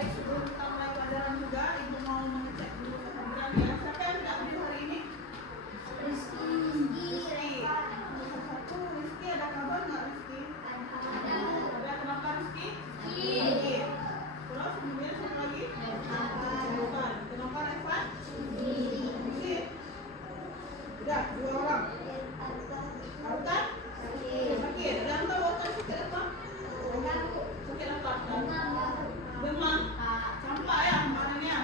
Baik, sebelum kita mulai pelajaran juga, Ibu mau mengecek dulu kehadiran ya. Siapa yang tidak hadir hari ini? Rizky. Satu, Rizky ada kabar nggak Rizky? Ada. Kenapa Rizky? Iya. Terus kemudian satu lagi? Evan. Kenapa Evan? Iya. Udah, 2 orang. Arta? Sakit. Ada yang tahu Arta sakit apa? Sakit apa? Demam. Campak ya kemarinnya.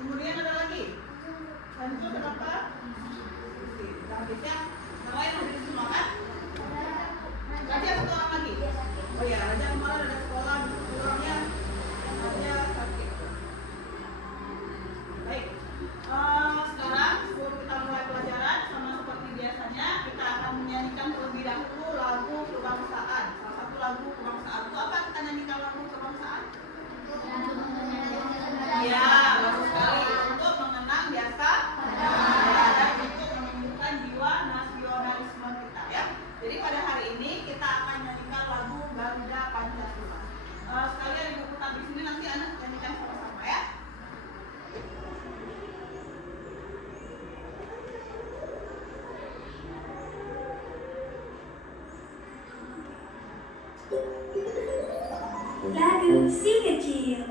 Kemudian ada lagi. Hantu kenapa? Udah habis ya. Yang lain hadir semua kan? Raja 1 orang lagi. Oh ya, Raja kemarin ada sekolah kurangnya. Raja sakit. Baik. Sekarang sebelum kita mulai pelajaran, sama seperti biasanya kita akan menyanyikan terlebih dahulu lagu kebangsaan. Salah satu lagu kebangsaan itu apa? Kita nyanyikan lagu kebangsaan? Iya, bagus sekali. Untuk mengenang jasa dan untuk menunjukkan jiwa nasionalisme kita ya. Jadi pada hari ini kita akan nyanyikan lagu Garuda Pancasila. Sekalian Ibu putar di sini, nanti anak nyanyikan sama-sama ya. Lagu si kecil.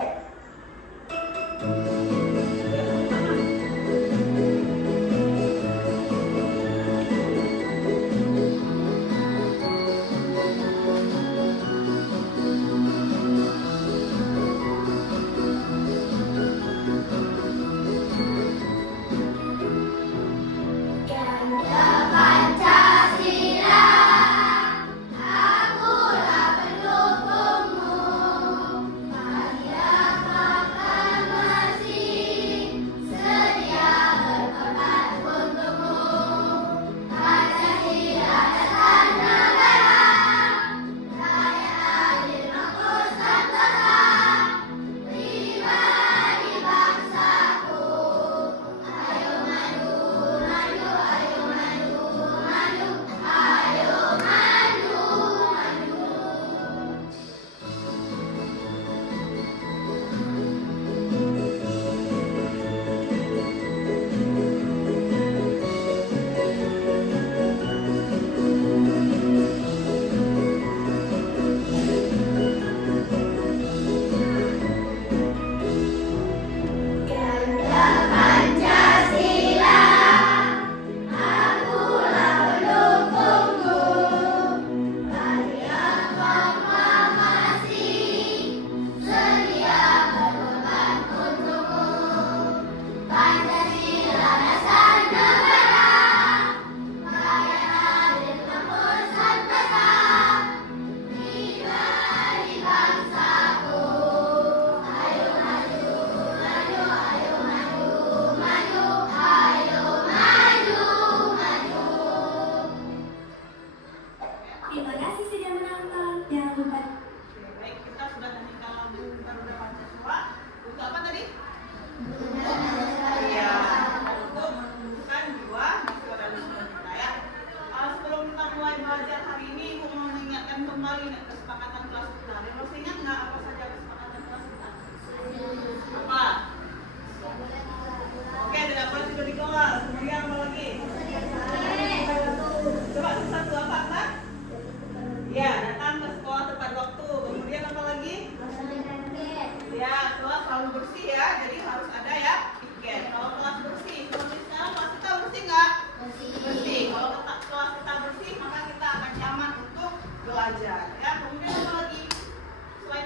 Terima kasih sudah menonton. Jangan lupa. Baik, kita sudah nyanyikan lagu Garuda Pancasila. Untuk apa tadi? Iya, untuk menunjukkan jiwa nasionalisme kita ya. Sebelum kita mulai belajar hari ini, Ibu mau mengingatkan kembali kesepakatan kelas kita. Dan masih ingat nggak apa saja kesepakatan kelas kita? Apa? Oke, tidak boleh tidur di kelas. Kemudian apa lagi? Coba satu apa kan? Ya, datang ke sekolah tepat waktu. Kemudian apa lagi? Ya, kelas selalu bersih ya. Jadi harus ada ya tiket. Kalau kelas bersih, seperti sekarang kelas kita bersih nggak? Bersih. Kalau kelas kita bersih, maka kita akan nyaman untuk belajar. Ya, kemudian apa lagi? Selain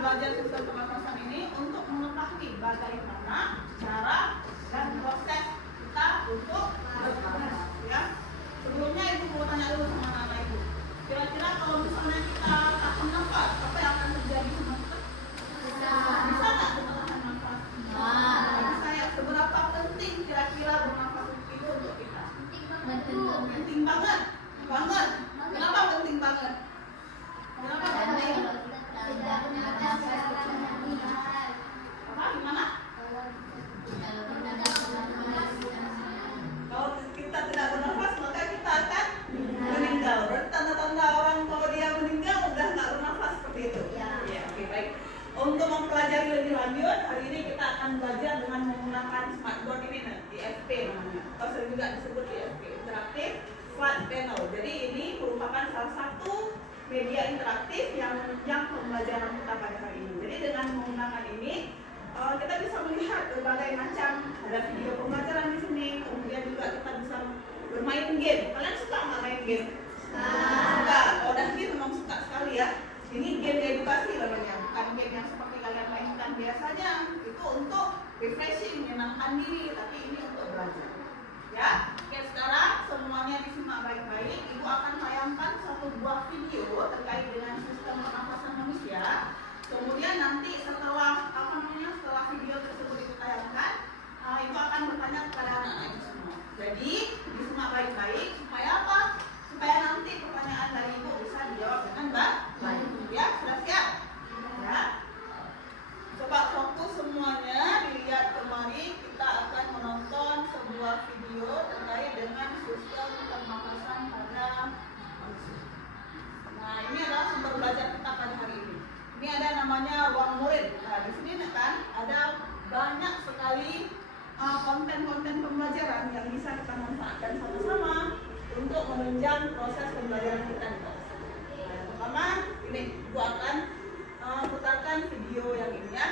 belajar sistem pernapasan ini untuk mengetahui bagaimana cara dan proses kita untuk bernafas. Ya. Sebelumnya ibu mau tanya dulu sama anak ibu. Kira-kira kalau misalnya kita tak bernafas, apa yang akan terjadi sama kita? Bisa nggak kita tahan nafas? Bisa ya. Seberapa penting kira-kira bernafas itu untuk kita? Penting banget. Banget. Kenapa penting banget? Kenapa penting? Apa? Gimana? Kalau kita tidak bernafas, maka kita akan meninggal. Berarti tanda-tanda orang kalau dia meninggal udah nggak bernafas seperti itu. Ya, oke, baik. Untuk mempelajari lebih lanjut, hari ini kita akan belajar dengan menggunakan smartboard ini nanti, IFP namanya. Atau sering juga disebut IFP, Interactive Flat Panel. Jadi ini merupakan salah satu media interaktif yang menunjang pembelajaran kita pada hari ini. Jadi dengan menggunakan ini, kita bisa melihat berbagai macam, ada video pembelajaran di sini, kemudian juga kita bisa bermain game. Kalian suka nggak main game? Suka. Kalau udah game memang suka sekali ya. Ini game edukasi namanya, bukan game yang seperti kalian mainkan biasanya. Itu untuk refreshing, menyenangkan diri, tapi ini untuk belajar. Ya, oke, sekarang semuanya disimak baik-baik. Ibu akan tayangkan satu buah video terkait dengan sistem pernafasan manusia. Kemudian nanti setelah setelah video tersebut ditayangkan, ibu akan bertanya kepada anak-anak ibu semua. Jadi disimak baik-baik supaya apa? Supaya nanti pertanyaan dari ibu bisa dijawab dengan baik. Ya, sudah siap? Ya. Coba fokus semuanya, dilihat kemari. Kita akan menonton sebuah video terkait dengan sistem pernafasan pada manusia. Nah, ini adalah sumber belajar kita pada hari ini. Ini ada namanya ruang murid. Nah, di sini kan ada banyak sekali konten-konten pembelajaran yang bisa kita manfaatkan sama-sama untuk menunjang proses pembelajaran kita di kelas. Nah, yang pertama, ini Ibu akan putarkan video yang ini ya.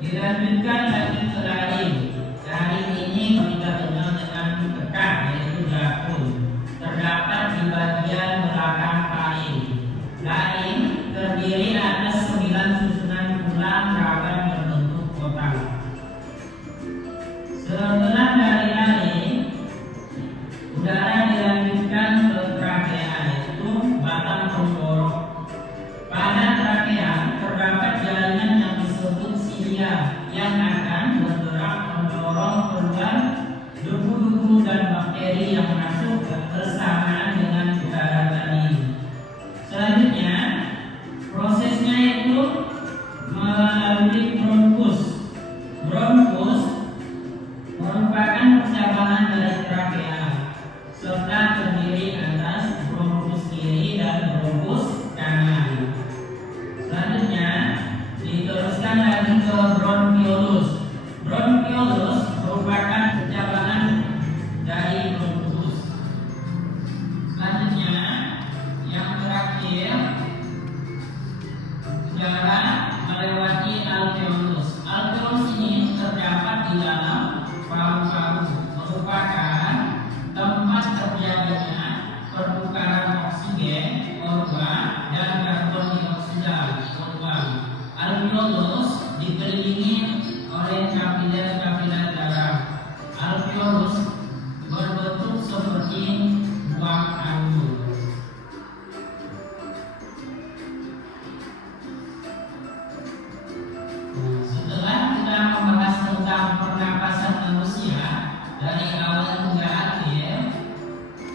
Dilanjutkan lagi ke lain. Hari ini kita kenal dengan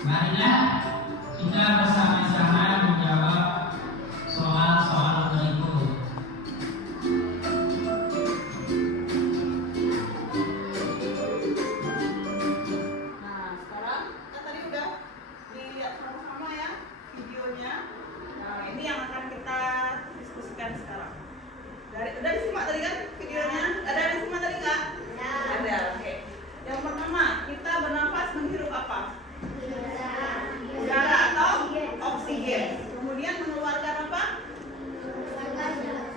Marilah kita bersama-sama menjawab soal-soal berikut. Nah, sekarang kita tadi udah dilihat sama-sama ya videonya. Nah, ini yang akan kita diskusikan sekarang. Udah disimak tadi kan videonya? Ada yang disimak tadi nggak? Ada. Oke. Yang pertama, kita bernafas menghirup apa? Udara atau oksigen. Kemudian mengeluarkan apa?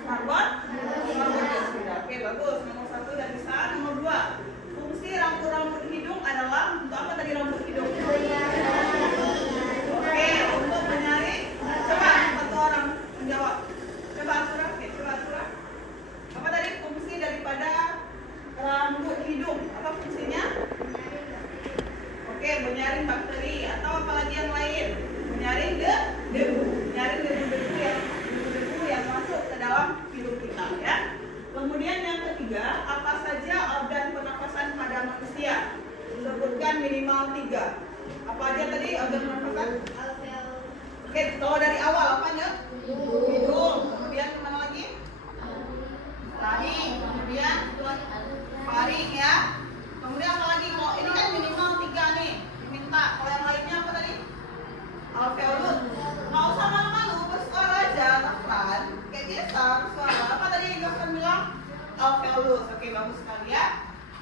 Karbon dioksida. Oke, bagus. Nomor 1 udah bisa. Nomor 2, fungsi rambut-rambut hidung adalah untuk apa tadi rambut hidung? Oke, untuk menyaring. Coba satu orang menjawab. Coba Asura. Oke, coba Asura. Apa tadi fungsi daripada rambut hidung? Apa fungsinya? Oke, menyaring bakteri atau apalagi yang lain? Menyaring debu. Menyaring debu-debu yang masuk ke dalam hidung kita ya. Kemudian yang ketiga, apa saja organ pernafasan pada manusia? Sebutkan minimal 3. Apa aja tadi organ pernafasan? Oke, kalau dari awal apanya? Hidung. Kemudian kemana lagi? Rahim. Kemudian faring ya. Kemudian apa lagi? Kok ini kan minimal 3 nih diminta. Kalau yang lainnya apa tadi? Alveolus. Nggak usah malu-malu, bersuara aja, Tafran. Kayak biasa bersuara. Apa tadi yang Tafran bilang? Alveolus. Oke, bagus sekali ya.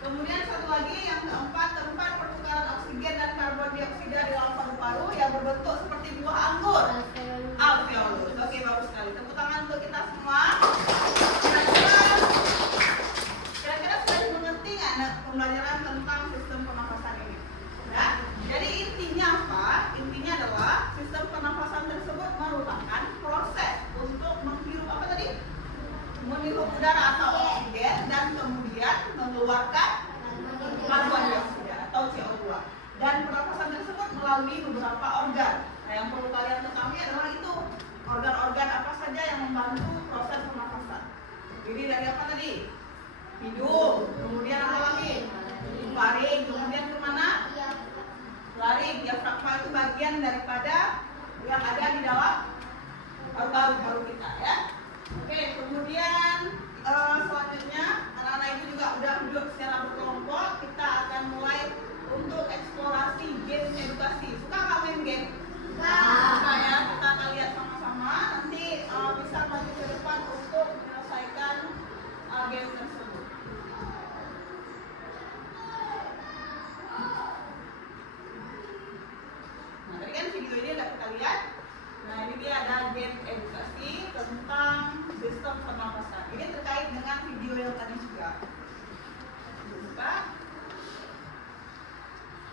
Kemudian satu lagi yang keempat, tempat pertukaran oksigen dan karbon dioksida di dalam paru-paru yang berbentuk seperti buah anggur. Alveolus. Oke, bagus sekali. Tepuk tangan untuk kita semua. Kira-kira sudah mengerti nggak pembelajaran tentang sistem pernafasan ini? Ya. Jadi intinya apa? Intinya adalah sistem pernafasan tersebut merupakan proses untuk menghirup apa tadi? Menghirup udara atau oksigen dan kemudian mengeluarkan karbon dioksida atau CO2. Dan pernafasan tersebut melalui beberapa organ. Nah, yang perlu kalian ketahui adalah itu organ-organ apa saja yang membantu proses pernafasan. Jadi dari apa tadi? Hidung, kemudian apa lagi? Faring, kemudian kemana? Laring. Diafragma itu bagian daripada yang ada di dalam paru-paru kita ya. Oke, kemudian selanjutnya anak-anak ibu juga udah duduk secara berkelompok. Kita akan mulai untuk eksplorasi game edukasi. Suka nggak main game? Suka ya. Kita akan lihat sama-sama. Nanti bisa maju ke depan untuk menyelesaikan game tersebut. Nah, tadi kan video ini udah kita lihat. Nah, ini dia ada game edukasi tentang sistem pernafasan. Ini terkait dengan video yang tadi juga. Buka.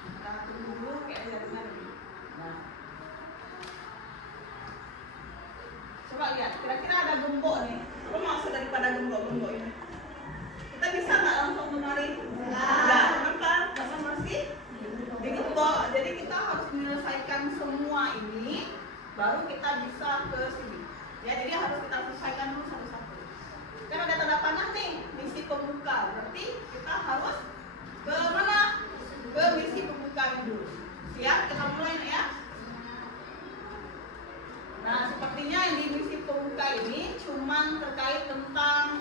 Kita tunggu dulu kayak jaringan dulu. Nah. Coba lihat, kira-kira ada gembok nih. Apa maksud daripada gembok-gembok ini? Kita bisa nggak langsung menari? Nggak, kenapa? Karena masih digembok. Jadi kita harus menyelesaikan semua ini, baru kita bisa ke sini. Ya, jadi harus kita selesaikan dulu satu-satu. Kan ada tanda panah nih, misi pembuka. Berarti kita harus ke mana? Ke misi pembuka dulu. Siap? Kita mulai nih ya. Nah, sepertinya yang di misi pembuka ini cuman terkait tentang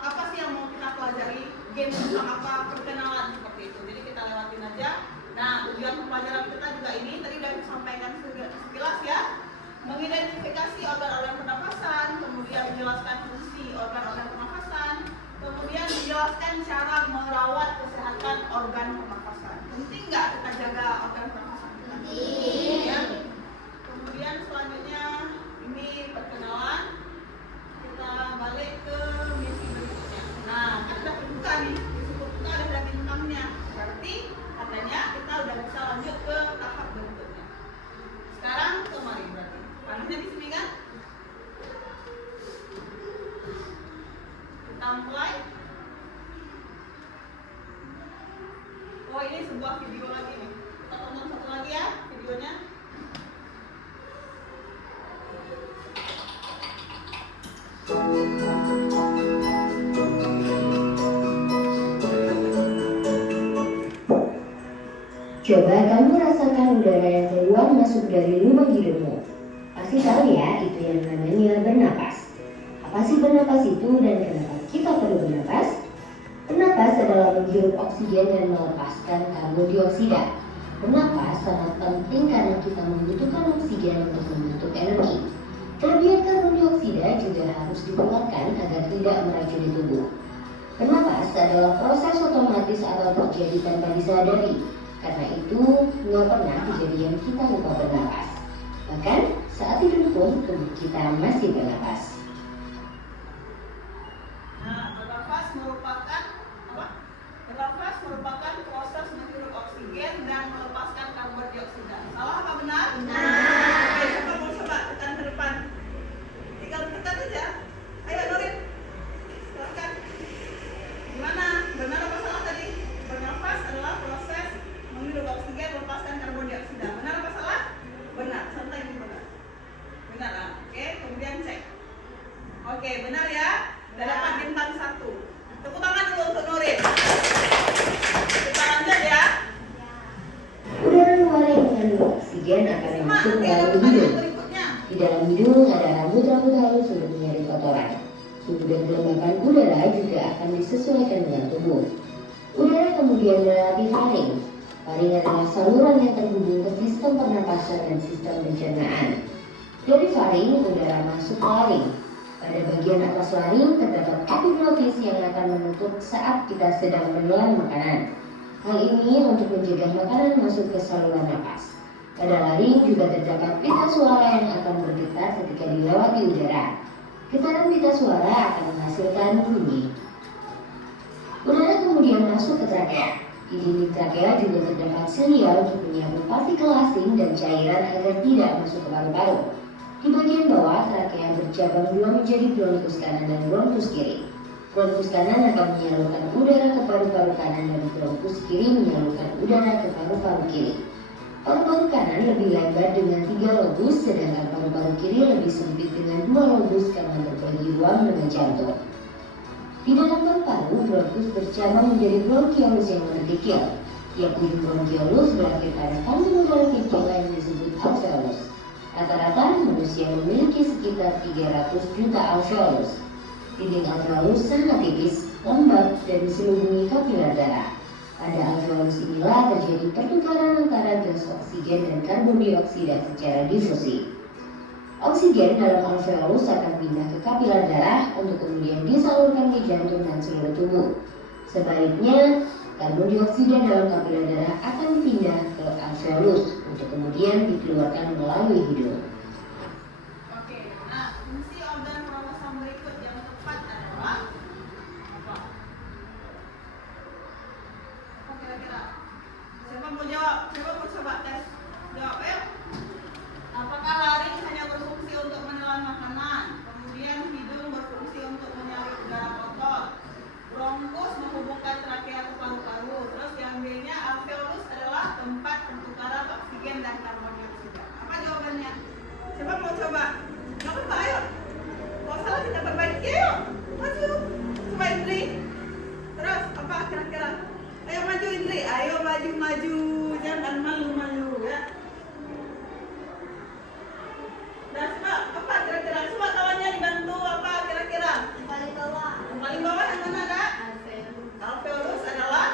apa sih yang mau kita pelajari, game tentang apa, perkenalan seperti itu. Jadi kita lewatin aja. Nah, tujuan pembelajaran kita juga ini tadi udah disampaikan sekilas ya. Mengidentifikasi organ-organ pernafasan, kemudian menjelaskan fungsi organ-organ pernafasan, kemudian menjelaskan cara merawat kesehatan organ pernafasan. Penting nggak kita jaga organ pernafasan kita? Penting. Ya. Kemudian selanjutnya ini perkenalan. Kita balik ke misi berikutnya. Nah, kan udah terbuka nih. Misi berikutnya ada bintangnya. Berarti katanya kita udah bisa lanjut ke tahap berikutnya. Sekarang kemari berarti. Panahnya di sini kan? Kita mulai. Oh, ini sebuah video lagi nih. Kita tonton satu lagi ya videonya. Coba kamu rasakan udara yang dari masuk dari lubang hidungmu. Pasti tahu ya, itu yang namanya bernapas. Apa sih bernapas itu dan kenapa kita perlu bernapas? Bernapas adalah menghirup oksigen dan melepaskan karbon dioksida. Bernapas sangat penting karena kita membutuhkan oksigen untuk membentuk energi. Kelebihan karbon dioksida juga harus dikeluarkan agar tidak meracuni tubuh. Bernapas adalah proses otomatis atau terjadi tanpa disadari. Karena itu, nggak pernah kejadian kita lupa bernapas. Bahkan, saat tidur pun tubuh kita masih bernapas. Nah, bernafas merupakan apa? Bernafas merupakan proses menghirup oksigen dan melepaskan karbon dioksida. Salah apa benar? Benar. Oke, siapa mau coba tekan ke depan? Tinggal tekan aja. Ayo Nurin, silakan. Gimana? Benar apa salah tadi? Bernafas adalah proses menghirup oksigen, melepaskan karbon dioksida. Benar apa salah? Benar. Contoh ini benar. Benar. Oke, kemudian cek. Oke, benar ya. Udah dapat bintang 1. Tepuk tangan dulu untuk Nurin. Kita lanjut ya. Udara luar yang mengandung oksigen akan masuk ke dalam hidung. Berikutnya. Di dalam hidung ada rambut-rambut halus untuk menyaring kotoran. Suhu dan kelembapan udara juga akan disesuaikan dengan tubuh. Udara kemudian melewati faring. Faring adalah saluran yang terhubung ke sistem pernapasan dan sistem pencernaan. Dari faring, udara masuk ke laring. Pada bagian atas laring terdapat epiglottis yang akan menutup saat kita sedang menelan makanan. Hal ini untuk mencegah makanan masuk ke saluran napas. Pada laring juga terdapat pita suara yang akan bergetar ketika dilewati udara. Getaran pita suara akan menghasilkan bunyi. Udara kemudian masuk ke trakea. Di dinding trakea juga terdapat silia untuk menyapu partikel asing dan cairan agar tidak masuk ke paru-paru. Di bagian bawah, trakea bercabang dua menjadi bronkus kanan dan bronkus kiri. Bronkus kanan akan menyalurkan udara ke paru-paru kanan dan bronkus kiri menyalurkan udara ke paru-paru kiri. Paru-paru kanan lebih lebar dengan 3 lobus, sedangkan paru-paru kiri lebih sempit dengan 2 lobus karena berbagi ruang dengan jantung. Di dalam paru-paru, bronkus bercabang menjadi bronkiolus yang berdikil. Tiap ujung bronkiolus berakhir pada kandung udara kecil yang disebut alveolus. Rata-rata manusia memiliki sekitar 300 juta alveolus. Dinding alveolus sangat tipis, lembab, dan diselubungi kapiler darah. Pada alveolus inilah terjadi pertukaran antara gas oksigen dan karbon dioksida secara difusi. Oksigen dalam alveolus akan pindah ke kapiler darah untuk kemudian disalurkan ke jantung dan seluruh tubuh. Sebaliknya, karbon dioksida dalam kapiler darah akan pindah ke alveolus untuk kemudian dikeluarkan melalui hidung. Oke, nah fungsi organ pernapasan berikut yang tepat adalah apa? Apa kira-kira? Siapa mau jawab? Siapa mau coba tes? Jawab ayo. Apakah laring hanya berfungsi untuk menelan makanan? Kemudian hidung berfungsi untuk menyaring udara kotor. Bronkus menghubungkan trakea ke paru-paru. Terus yang B-nya alveolus adalah tempat pertukaran oksigen dan karbon dioksida. Apa jawabannya? Siapa mau coba? Nggak apa-apa, ayo. Kalau salah kita perbaiki, ayo. Maju. Coba Indri. Terus apa kira-kira? Ayo maju Indri. Ayo maju-maju. Jangan malu-malu ya. Nah, coba apa kira-kira? Coba kawannya dibantu apa kira-kira? Yang paling bawah. Yang paling bawah yang mana kak? Alveolus adalah.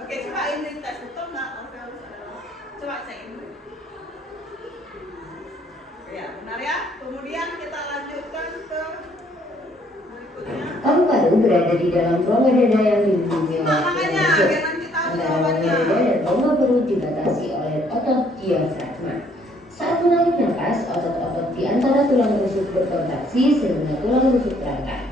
Oke, coba Indri tes betul nggak alveolus adalah? Coba cek Indri. Ya, benar ya. Kemudian kita lanjutkan ke berikutnya. Paru-paru berada di dalam rongga dada yang dilindungi oleh Makanya, tulang biar nanti tahu Antara jawabannya. rongga dada dan rongga perut dibatasi oleh otot diafragma. Saat menarik nafas, otot-otot di antara tulang rusuk berkontraksi sehingga tulang rusuk terangkat.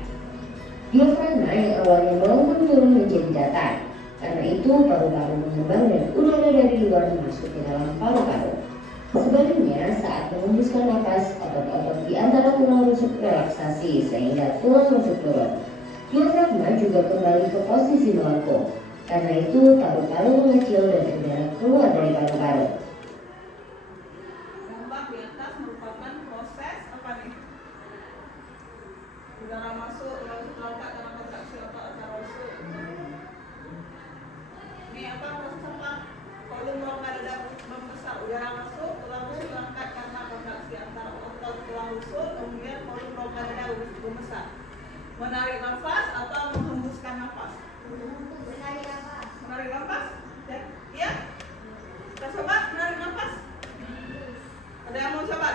Diafragma yang awalnya melengkung turun menjadi datar. Karena itu, paru-paru mengembang dan udara dari luar masuk ke dalam paru-paru. Sebaliknya, saat menghembuskan nafas, otot-otot di antara tulang rusuk relaksasi sehingga tulang rusuk turun. Diafragma juga kembali ke posisi melengkung. Karena itu, paru-paru mengecil dan udara keluar dari paru-paru. Gambar di atas merupakan proses apa nih? Udara masuk, lalu terangkat karena kontraksi otot antara rusuk. Ini apa proses apa? Volume rongga dada membesar, udara masuk, lalu terangkat usul, kemudian volume rongga dada membesar. Menarik nafas atau menghembuskan nafas? Menarik nafas? Iya? Kita coba menarik nafas. Ada yang mau coba?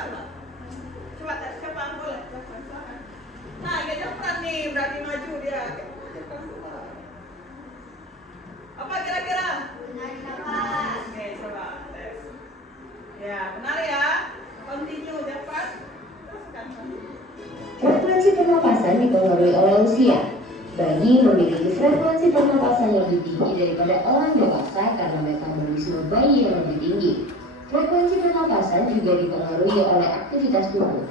Coba siapa yang boleh? Nah, dia cepat nih, berani maju dia. Apa kira-kira? Menarik nafas. Oke, coba tes. Ya, benar ya. Continue, cepat. Teruskan. Frekuensi pernapasan dipengaruhi oleh usia. Bayi memiliki frekuensi pernapasan lebih tinggi daripada orang dewasa karena metabolisme bayi yang lebih tinggi. Frekuensi pernapasan juga dipengaruhi oleh aktivitas tubuh.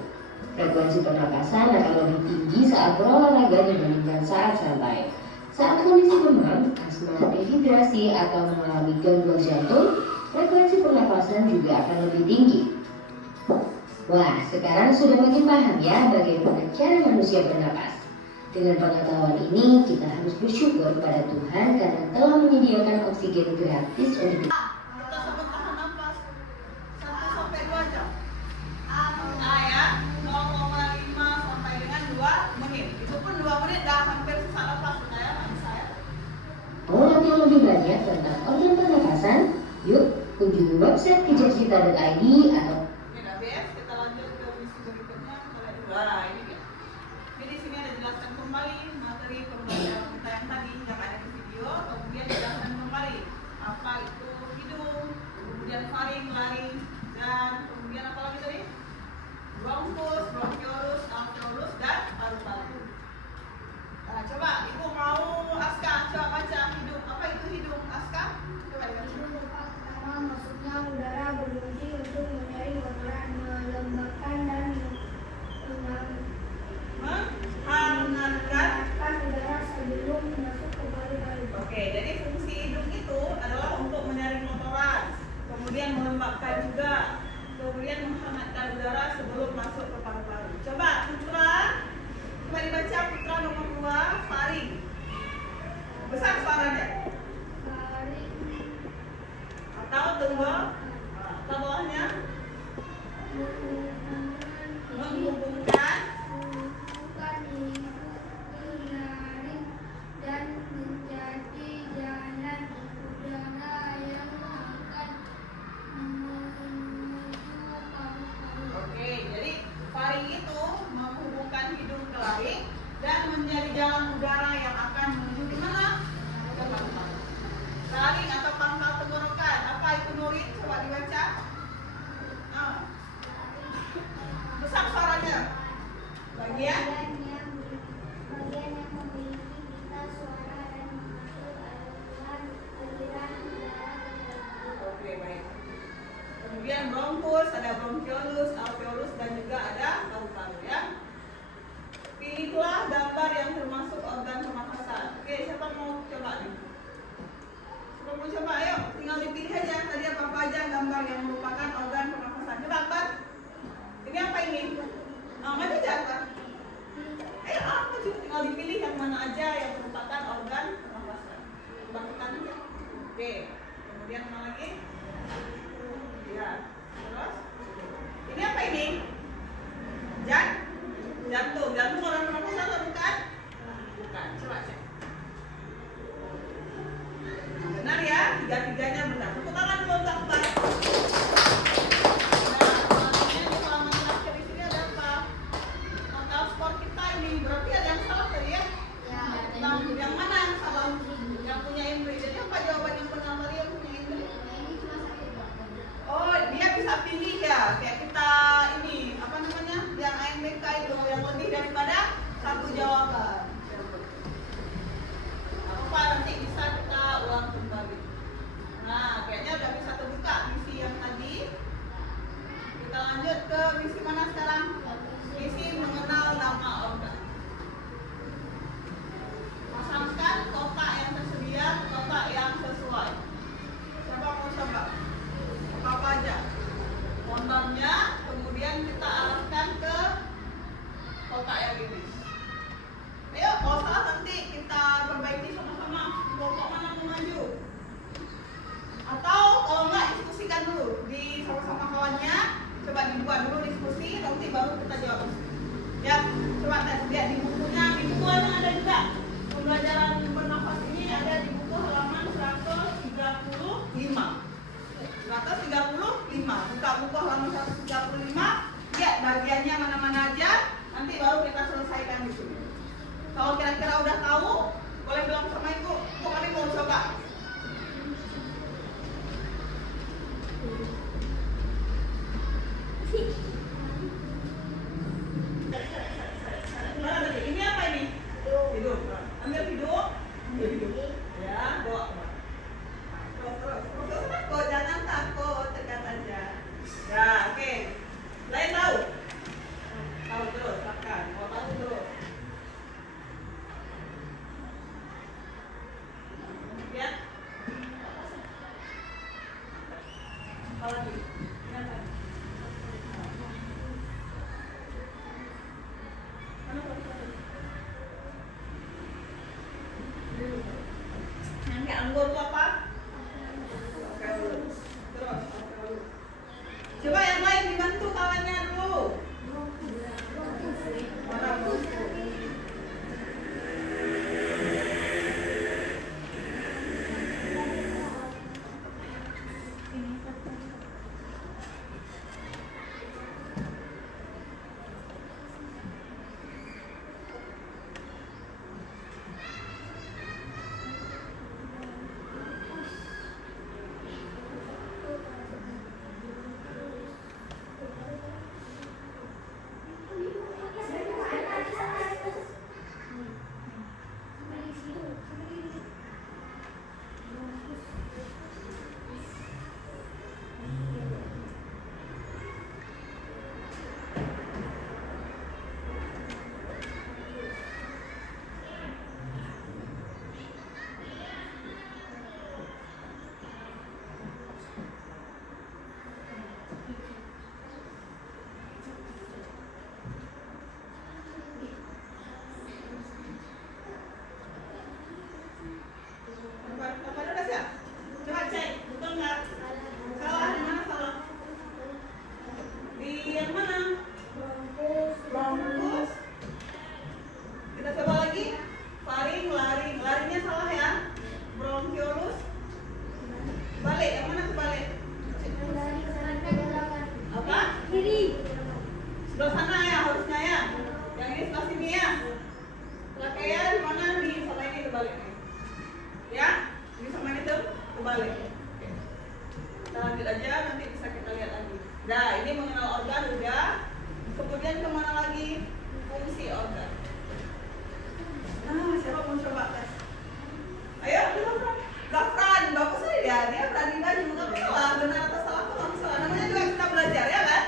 Frekuensi pernapasan akan lebih tinggi saat berolahraga dibandingkan saat santai. Saat kondisi demam, asma, dehidrasi, atau mengalami gangguan jantung, frekuensi pernapasan juga akan lebih tinggi. Wah, sekarang sudah makin paham ya bagaimana cara manusia bernapas. Dengan pengetahuan ini, kita harus bersyukur kepada Tuhan karena telah menyediakan oksigen gratis untuk kita. Kita sampai tahan nafas 1 sampai 2 jam. Nah ya, 0,5 sampai dengan 2 menit. Itu pun 2 menit dah hampir sesak nafas ya, saya. Mau tahu yang lebih banyak tentang organ pernapasan? Yuk, kunjungi website kejarcita.id atau Kita lanjut ke misi berikutnya. Nah, ini dia. Jadi di sini ada jelaskan kembali materi pembelajaran kita yang tadi yang ada di video, kemudian jelaskan kembali apa itu hidung, kemudian faring, laring, dan kemudian apa lagi tadi? Bronchus, bronchiolus, alveolus, dan paru-paru. Nah, coba ibu mau Aska coba baca hidung. Apa itu hidung, Aska? Coba dibaca. Pertama, masuknya udara berfungsi untuk menyaring kotoran, melembabkan dan Menghangatkan. udara sebelum masuk ke paru-paru. Oke, jadi fungsi hidung itu adalah untuk menyaring kotoran, kemudian melembabkan juga, kemudian menghangatkan udara sebelum masuk ke paru-paru. Coba Putra, coba dibaca Putra nomor 2, faring. Besar suaranya. Atau tunggu, atau bawahnya menghubungkan. dan menjadi jalan udara yang akan menuju paru-paru. Oke, jadi faring itu menghubungkan hidung ke laring dan menjadi jalan udara yang akan menuju di mana? Ke paru-paru. Laring atau pangkal tenggorokan. Apa itu Nurin? Coba dibaca. Nah. Besar suaranya. Bagian bagian yang memiliki pita suara dan mengatur aliran udara ke paru-paru. Oke, baik. Kemudian bronchus, ada bronchiolus, alveolus, dan juga ada paru-paru ya. Pilihlah gambar yang termasuk organ pernapasan. Oke, siapa mau coba nih? Siapa mau coba? Ayo, tinggal dipilih aja. Tadi apa aja gambar yang merupakan organ pernapasan. Coba, Akbar. Ini apa ini? Nah, maju Akbar. Ayo, apa sih? Tinggal dipilih yang mana aja yang merupakan organ pernapasan. Lakukan aja. Oke, kemudian mana lagi? Ya, terus ini apa ini? Jantung. Jantung organ pernapasan atau bukan? Bukan. Coba cek. Benar ya? Tiga-tiganya benar. Tepuk tangan dulu untuk Akbar. Nah, selanjutnya di halaman terakhir di sini ada apa? Total skor kita ini berarti ada yang salah tadi ya? Nah, yang mana yang salah? Yang punya Indri. Jadi apa jawaban yang benar tadi yang punya Indri? Oh, dia bisa pilih ya. Kayak kita ini apa namanya? Yang AMBK itu yang lebih daripada satu jawaban. Apa nanti bisa kita ulang kembali. Nah, kayaknya udah bisa terbuka misi yang tadi. Kita lanjut ke misi mana sekarang? Misi mengenal nama organ. Pasangkan kotak yang tersedia, kotak yang sesuai. Siapa mau coba? Apa aja? Kondomnya, kemudian kita arahkan ke kotak yang ini. Ayo, kalau salah nanti kita perbaiki sama-sama. Kelompok mana mau maju? Atau kalau enggak diskusikan dulu di sama-sama kawannya. Coba dibuat dulu diskusi, nanti baru kita jawab. Ya, coba tes lihat di bukunya. Di buku yang ada juga pembelajaran bernafas ini ada di buku halaman 135. 135. Buka buku halaman 135. Lihat bagiannya mana-mana aja. Nanti baru kita selesaikan di sini. Kalau kira-kira udah tahu, boleh bilang sama ibu, ibu kami mau coba. Mana tadi? Ini apa ini? Hidup. Ambil hidup. Hidup. Ya, doa. Terus takut, jangan takut, tekan aja. Ya, oke. Lain tahu? Tahu terus, silakan. Mau tahu terus. Ya. Apa lagi? Ini apa? Yang kayak anggur itu apa? Terus. Coba yang lain dibantu kawannya dulu. Mana buku? Sebelah sana ya harusnya ya. Yang ini sebelah sini ya. Rangkaian di mana nih? Sama ini terbalik nih. Ya, ini sama ini tuh terbalik. Kita lanjut aja, nanti bisa kita lihat lagi. Nah, ini mengenal organ udah. Kemudian kemana lagi? Fungsi organ. Nah, siapa mau coba tes? Ayo, Zafran, bagus ya. Dia berani banget juga salah. Benar atau salah kok langsung salah. Namanya juga kita belajar ya kan?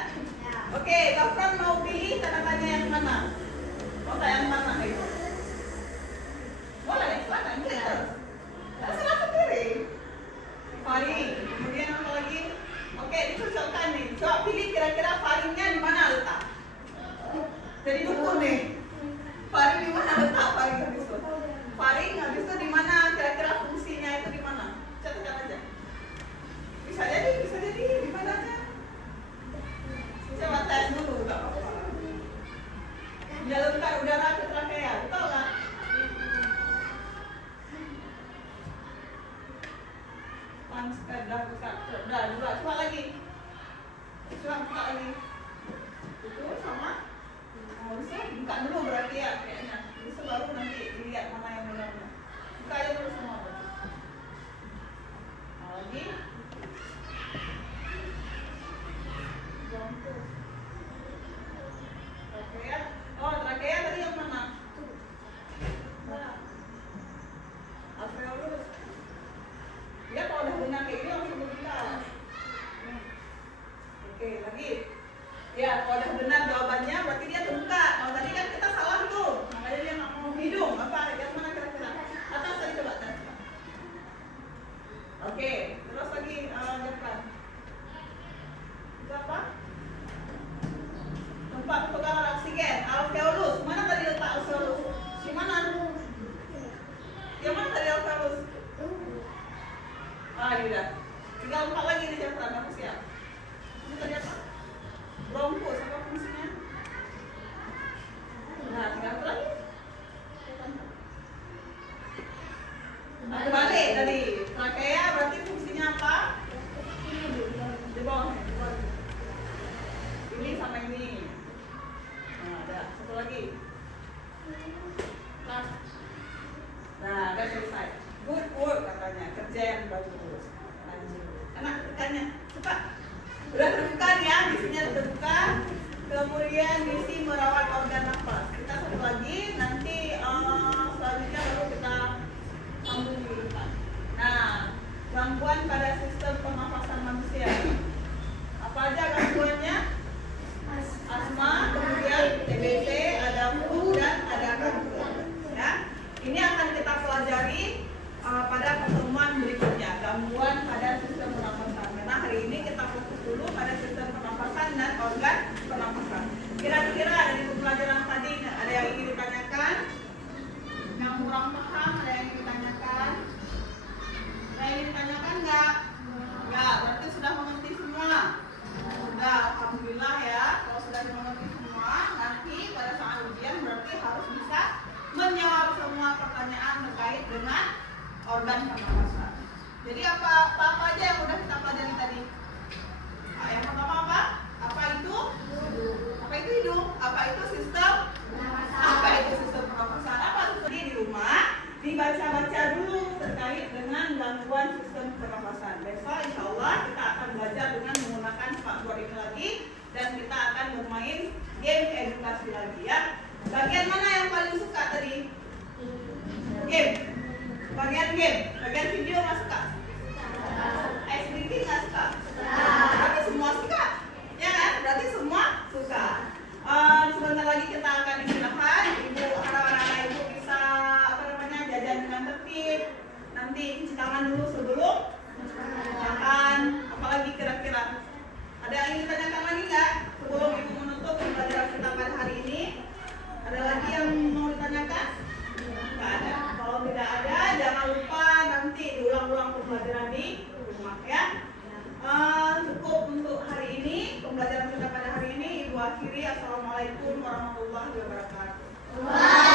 Oke, Zafran mau pilih tanda tanya yang mana? Mau tanya yang mana nih? Boleh, silakan pilih. Terserah sendiri. Faring, kemudian apa lagi? Oke, dicocokkan nih. Coba pilih kira-kira faringnya di mana letak? Jadi dukun nih. Faring di mana letak faring habis itu? Faring habis itu di mana? Kira-kira fungsinya itu di mana? Catatkan aja. Bisa jadi di mana aja? Coba tes dulu, enggak apa-apa. Menyalurkan udara ke trakea, betul nggak? Dah buka, dah dua, coba lagi. Coba buka lagi. Itu sama. Oh, bisa buka dulu berarti ya kayaknya. Bisa baru nanti dilihat mana yang benar-benar. Buka aja dulu semua. Lagi. Trakea. Oh, trakea tadi yang mana? Alveolus. Ya kalau udah benar kayak gini langsung berbicara. Oke, lagi. Ya, kalau udah benar jawabannya berarti dia terbuka. Kalau tadi kan kita salah tuh. Makanya dia nggak mau hidung. Apa? Yang mana kira-kira? Atas tadi coba tes. Oke, terus lagi depan. Itu apa? Tempat pertukaran oksigen, alveolus. Mana tadi letak alveolus? Di mana? Yang mana tadi alveolus? Ah, ini udah. Tinggal 4 lagi nih, siapa? Kamu siap? Ini tadi apa? Ini sama ini. Nah, ada satu lagi. Nah, udah selesai. Good work katanya, kerja yang bagus. Lanjut. Anak bertanya, cepat. Udah terbuka ya, misinya terbuka. Kemudian misi merawat organ nafas. Kita satu lagi, nanti selanjutnya baru kita sambung di depan. Nah, gangguan pada sistem pernafasan manusia. Apa aja gangguannya? Asma, kemudian TBC, ada flu dan ada kanker. Ya, ini akan kita pelajari pada pertemuan berikutnya, gangguan pada sistem pernafasan. Karena hari ini kita fokus dulu pada sistem pernafasan dan organ pernafasan. Kira-kira ada di pelajaran tadi ada yang ingin ditanyakan? Yang kurang paham ada yang ingin ditanyakan? Ada yang ingin ditanyakan nggak? Nggak, berarti sudah mengerti semua. Sudah, alhamdulillah ya. Kalau sudah mengerti semua, nanti pada saat ujian berarti harus bisa menjawab semua pertanyaan terkait dengan organ pernafasan. Jadi apa aja yang udah kita pelajari tadi? Nah, yang pertama apa? Apa itu? Apa itu hidung? Apa itu sistem? Apa itu sistem pernafasan? Apa itu? Di rumah dibaca-baca dulu terkait dengan gangguan sistem pernafasan. Besok insya Allah kita akan belajar dengan menggunakan smartboard ini lagi dan kita akan bermain game edukasi lagi ya. Bagian mana yang paling suka tadi? Game. Bagian game. Bagian video nggak suka? Ice breaking nggak suka? Berarti semua suka, ya kan? Berarti semua suka. Sebentar lagi kita akan istirahat. Ibu harap anak-anak ibu bisa jajan dengan tertib. Nanti cuci tangan dulu sebelum makan. Apalagi kira-kira ada yang ingin ditanyakan lagi nggak sebelum ibu menutup pembelajaran kita pada hari ini? Ada lagi yang mau ditanyakan? Nggak ada. Kalau tidak ada, jangan lupa nanti diulang-ulang pembelajaran di rumah ya. Cukup untuk hari ini pembelajaran kita pada hari ini. Ibu akhiri. Assalamualaikum warahmatullahi wabarakatuh.